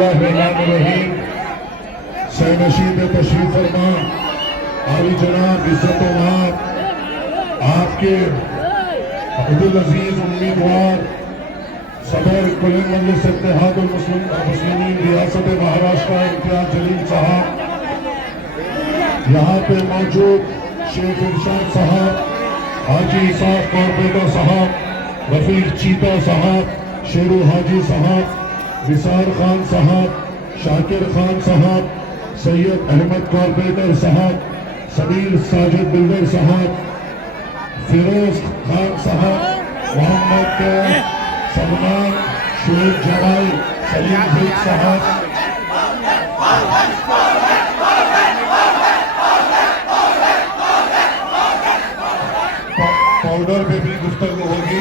बिस्मिल्लाहिर्रहमानिर्रहीम। सैनशीद तशरीफ फरमा आली जनाब इज्जत आपके अब्दुल अजीज उम्मीदवार सदर कुल मजलिस इत्तेहादुल मुस्लिमीन रियासत महाराष्ट्र इम्तियाज जलील साहब, यहाँ पे मौजूद शेख इरशाद साहब, हाजी इसाक कॉर्पोरेटर साहब, रफीक चीता साहब, शेरू हाजी साहब, निसार खान साहब, शाकिर खान साहब, सैयद अहमद कॉर्पोरेटर साहब, सबीर साजिद बिल्डर साहब, फिरोज खान साहब, मोहम्मद सलमान, शुएब जवाल, सलीम शेख साहब, पाउडर पे भी गुफ्तगू होगी।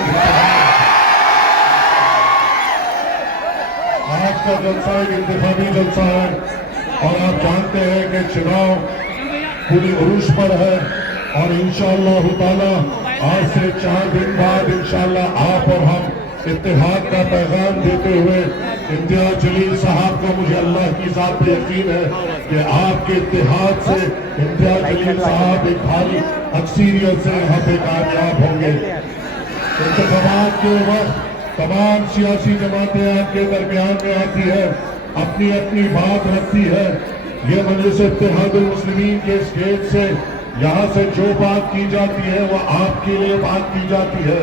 आज का जलसा एक इंतखाबी जलसा है और आप जानते हैं कि चुनाव पूरी उरूज पर है और इंशाअल्लाह ताला आज से 4 दिन बाद इंशाअल्लाह आप और हम इत्तेहाद का पैगाम देते हुए इम्तियाज जलील साहब को मुझे अल्लाह की ज़ात पे यकीन है कि आपके इत्तेहाद से इम्तियाज जलील साहब एक भारी अक्सरियत से यहाँ पे कामयाब होंगे। इंतखाबात के वक्त तमाम सियासी जमातें आपके दरमियान में आती है, अपनी अपनी बात रखती है। ये मजलिस इत्तेहादुल मुस्लिमीन के इस गेट से यहाँ से जो बात की जाती है वो आपके लिए बात की जाती है,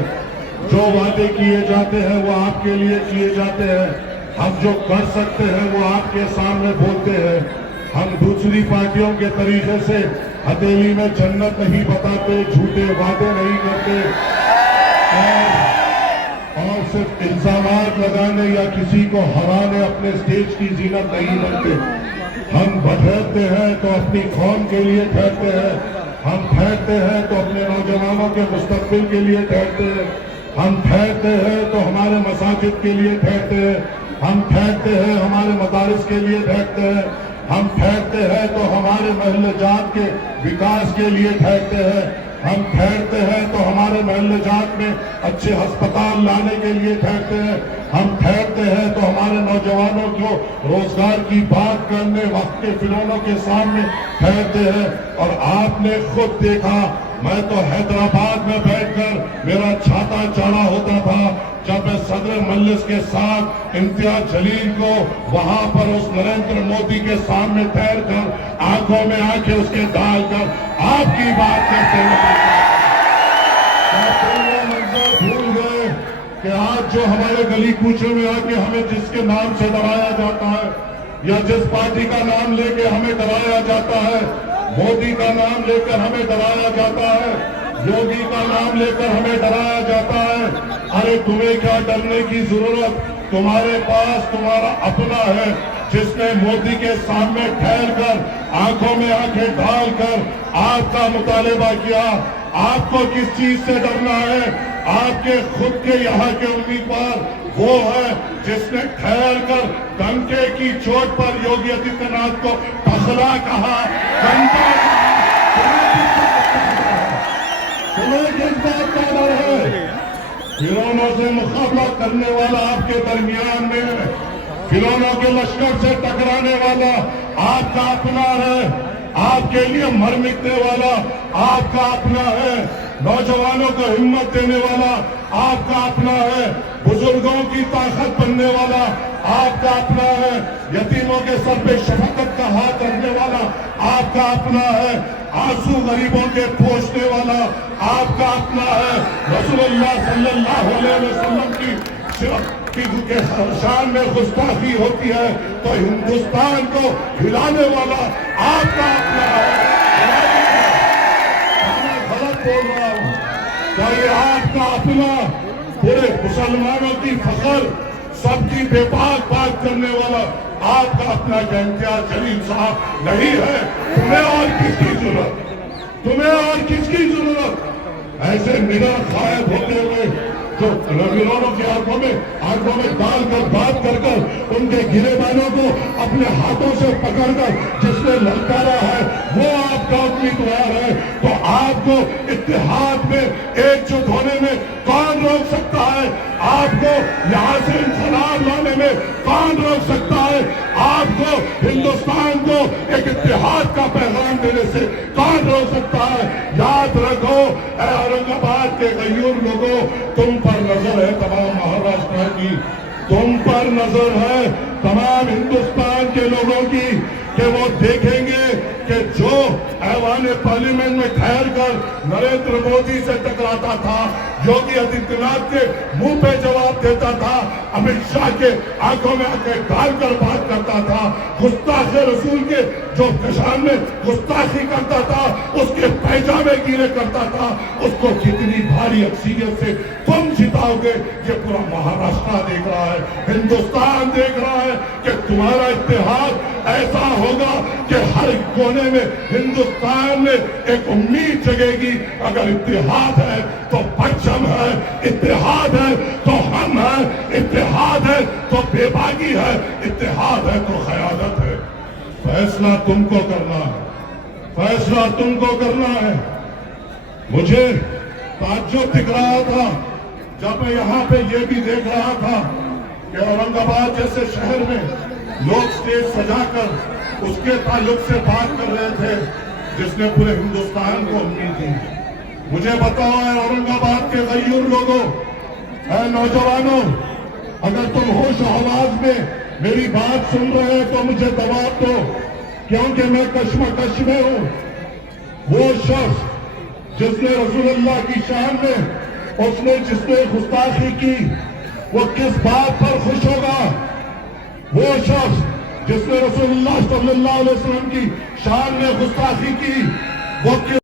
जो वादे किए जाते हैं वो आपके लिए किए जाते हैं, हम जो कर सकते हैं वो आपके सामने बोलते हैं। हम दूसरी पार्टियों के तरीके से हथेली में जन्नत नहीं बताते, झूठे वादे नहीं करते और सिर्फ इल्जामात लगाने या किसी को हराने अपने स्टेज की जीनत नहीं बनते। हम ठहरते हैं तो अपनी कौम के लिए ठहरते हैं, हम ठहरते हैं तो अपने नौजवानों के मुस्तकबिल के लिए ठहरते हैं, हम ठहरते हैं तो हमारे मसाजिद के लिए ठहरते हैं, हम ठहरते हैं हमारे मदारिस के लिए ठहरते हैं, हम ठहरते हैं तो हमारे महल्ले जात के विकास के लिए ठहरते हैं, हम ठहरते हैं तो हमारे महल्ले जात में अच्छे अस्पताल लाने के लिए ठहरते हैं, हम ठहरते हैं तो हमारे नौजवानों को रोजगार की बात करने वक्त के फिरौनों के सामने ठहरते हैं। और आपने खुद देखा, मैं तो हैदराबाद में बैठकर मेरा छाता चढ़ा होता था जब मैं सदर मजलिस के साथ इम्तियाज जलील को वहां पर उस नरेंद्र मोदी के सामने ठहर कर आंखों में आंखें उसके डालकर आपकी बात करते हुए भूल गए कि आज जो हमारे गली कूचों में आके हमें जिसके नाम से डराया जाता है या जिस पार्टी का नाम लेके हमें डराया जाता है, मोदी का नाम लेकर हमें डराया जाता है, योगी का नाम लेकर हमें डराया जाता है। अरे तुम्हें क्या डरने की जरूरत, तुम्हारे पास तुम्हारा अपना है जिसने मोदी के सामने ठहर कर आंखों में आंखें डालकर आपका मुतालिबा किया। आपको किस चीज से डरना है? आपके खुद के यहाँ के उम्मीदवार वो है जिसने ठहर कर डंके की चोट पर योगी आदित्यनाथ को टखला कहा, घंटा तुम्हें किस बात का डर है? फिरौनों से मुकाबला करने वाला आपके दरमियान में, फिरौनों के लश्कर से टकराने वाला आपका अपना है, आपके लिए मर मिटने वाला आपका अपना है, नौजवानों को हिम्मत देने वाला आपका अपना है, बुजुर्गों की ताकत बनने वाला आपका अपना है, यतीमों के सर पे शफकत का हाथ रखने वाला आपका अपना है, आंसू गरीबों के पोंछने वाला आपका अपना है। रसूलुल्लाह सल्लल्लाहु अलैहि वसल्लम की शान में गुस्ताखी होती है तो हिंदुस्तान को हिलाने वाला आपका अपना है। गलत बोल रहा हूं क्या? ये आपका अपना पूरे मुसलमानों की फखर, सबकी बेबाक बात करने वाला आपका अपना इम्तियाज जलील साहब नहीं है। तुम्हें और किसकी जरूरत? तुम्हें और किसकी जरूरत? ऐसे निडर गायब होते हुए जो रविवारों की आंखों में डालकर बात कर उनके गिरेबानों को अपने हाथों से पकड़कर जिसने ललकारा है वो आपका उम्मीदवार है, तो आपको इत्तेहाद में एकजुट होने में कौन रोक सकता है? आपको यहाँ से इंकलाब लाने में कौन रोक सकता है? غیور لوگوں، تم پر نظر ہے تمام مہاراشٹر کی، تم پر نظر ہے تمام ہندوستان کے لوگوں کی، کہ وہ دیکھیں گے کہ جو ایوان پارلیمنٹ میں ٹھہر کر نریندر مودی سے ٹکراتا تھا، یوگی آدتیہ ناتھ کے منہ پہ جواب دیتا تھا، امت شاہ کے آنکھوں میں آنکھیں ڈال کر بات کرتا تھا، گستاخ رسول کے جو کشان میں گستاخی کرتا تھا اس کے پیجامے گیلے کرتا تھا، اس کو کتنی بھاری اکثریت سے تم جتاؤ گے، یہ پورا مہاراشٹر دیکھ رہا ہے، ہندوستان دیکھ رہا ہے کہ تمہارا اتحاد ایسا ہوگا کہ ہر کونے میں ہندوستان میں ایک امید جگے گی۔ اگر اتحاد ہے تو پرچم ہے، اتحاد ہے تو ہم ہیں، اتحاد ہے تو بے باکی ہے، اتحاد ہے تو قیادت ہے۔ فیصلہ تم کو کرنا ہے، فیصلہ تم کو کرنا ہے۔ مجھے تعجب دکھ رہا تھا جب میں یہاں پہ یہ بھی دیکھ رہا تھا کہ اورنگ آباد جیسے شہر میں لوگ سٹیج سجا کر اس کے تعلق سے بات کر رہے تھے جس نے پورے ہندوستان کو امید دی۔ مجھے بتاؤ اے اورنگ آباد کے غیور لوگوں، اے نوجوانوں، اگر تم ہوش و حواس میں میری بات سن رہے ہیں تو مجھے جواب دو، کیونکہ میں کشمکش میں ہوں۔ وہ شخص جس نے رسول اللہ کی شان میں جس نے گستاخی کی، وہ کس بات پر خوش ہوگا؟ وہ شخص جس نے رسول اللہ صلی اللہ علیہ وسلم کی شان میں گستاخی کی، وہ